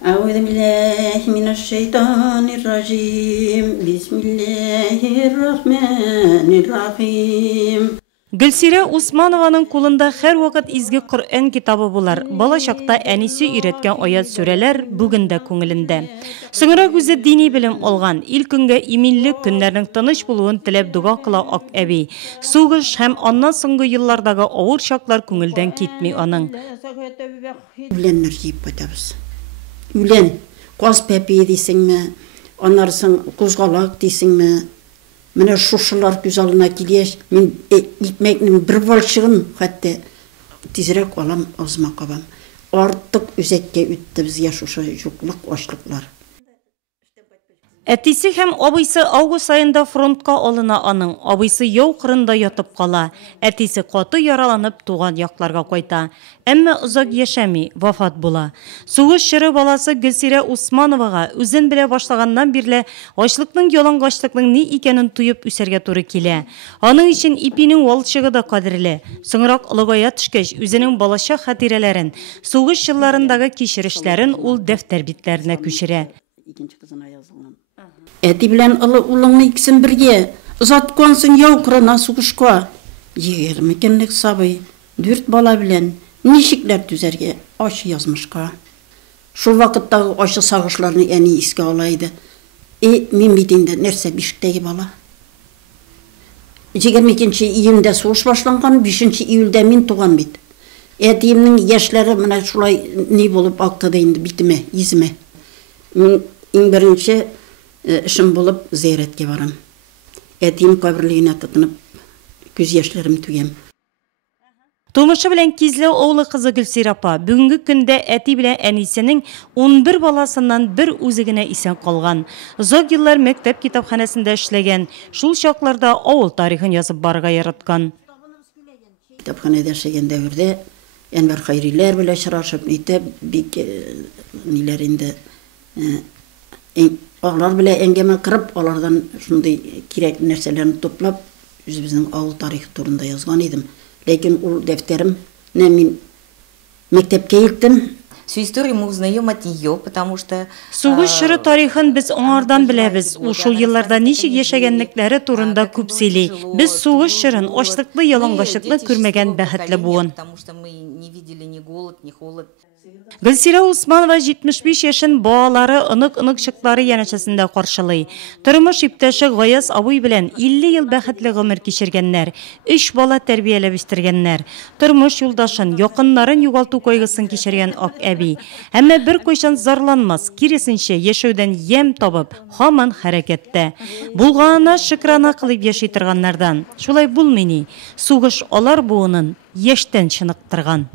أعوذ بالله من الشيطان الرجيم بسم الله الرحمن الرحيم. Gülsire Usmanovanың қолында her вакыт изге Құр'ан китабы булар. Бала шақта әнисе үйреткен аят сүрелер бүгінде көңілінде. Соңырақ үзе дини білім алған, ил күнге иминлік күннәрнең тыныш булуын тілеп дуга кыла ак әби. Сугыш һәм аннан соңгы еллардагы авыр шаклар күңелдән китми аның. Үленнәр җыеп кайтабыз. Үлен, каз пәпе дисеңме, анарсын кузгалак дисеңме? Менә шушылар күз алдына килеш, мин икмәкнең бер балчыгын хәтта тизрәк алам, азма кабам. Артык үзәккә үтте безгә шушы юклык, ачлыклар. Әтисе һәм абыйсы август айында фронтка алына аның. Абыйсы яу кырында ятып кала. Әтисе каты яраланып туган якларга кайта. Әмма узак яшәми, вафат була. Сугыш чоры баласы Гөлсирә Усмановага үзен белә башлаганнан бирле ачлыкның, ялангачлыкның ни икәнен туеп үсәргә туры килә. Аның өчен ипинең валчыгы да кадерле. Соңрак олыгая төшкәч, үзенең балачак хатирәләрен, сугыш елларындагы кичерешләрен ул дәфтәр битләренә күчерә. Әти белән улы улыңны иксен бергә, озаткансың яу кырына сугышка. 20 көнлек сабый, 4 бала белән ничекләр түзәргә аш язмышка. Шул вакыттагы ачы сагышларны әни искә ала иде. Мин бит инде нәрсә бишектәге бала. 22 июньдә сугыш башланган, 5 июльдә мин туган бит. Әтиемнең яшьләре менә шулай ни булып акты да инде битемә, йөземә. Мин иң беренче эшем булып зияреткә барам. Әтием каберлегенә тотынып, күз яшьләрем түгәм. Тумышы белән кизләү авылы кызы Гөлсирә апа бүгенге көндә әти белән әнисенең 11 баласыннан бер үзе генә исән калган. Озак еллар мәктәп китапханәсендә эшләгән, шул чакларда авыл тарихын язып барырга яраткан. Китапханәдә эшләгән дәвердә Әнвәр Хәйриләр белән очрашып, бик ниләр инде алар белән әңгәмә кырып, алардан шундый кирәк нәрсәләрне топлап, үзебезнең авыл тарихы турында язган идем. Ләкин ул дәфтәрем, мин мәктәпкә илттем. Всю историю мы узнаем от нее, потому что Сугыш чоры тарихын без аңардан беләбез. Ул шул елларда ничек яшәгәнлекләре турында күп сөйли. Без сугыш чорын, ачлыклы, ялангачлыкны күрмәгән бәхетле буын. Потому что мы не видели ни голод, ни холод. Гөлсирә Усманова 75 яшын балалары ынык-ынык чыклары янәшәсендә каршылый. Тормыш иптәше Гаяз абый белән 50 ел бәхетле гомер кичергәннәр, 3 бала тәрбияләп үстергәннәр. Тормыш юлдашын, якыннарын югалту кайгысын кичергән ак әби. Әмма бер кайчан зарланмас, киресенчә яшәүдән ям табып, һаман хәрәкәттә. Булганына шөкрана кылып яши торганнардан. Шулай булмый ни. Сугыш алар буынын яшьтән чыныктырган.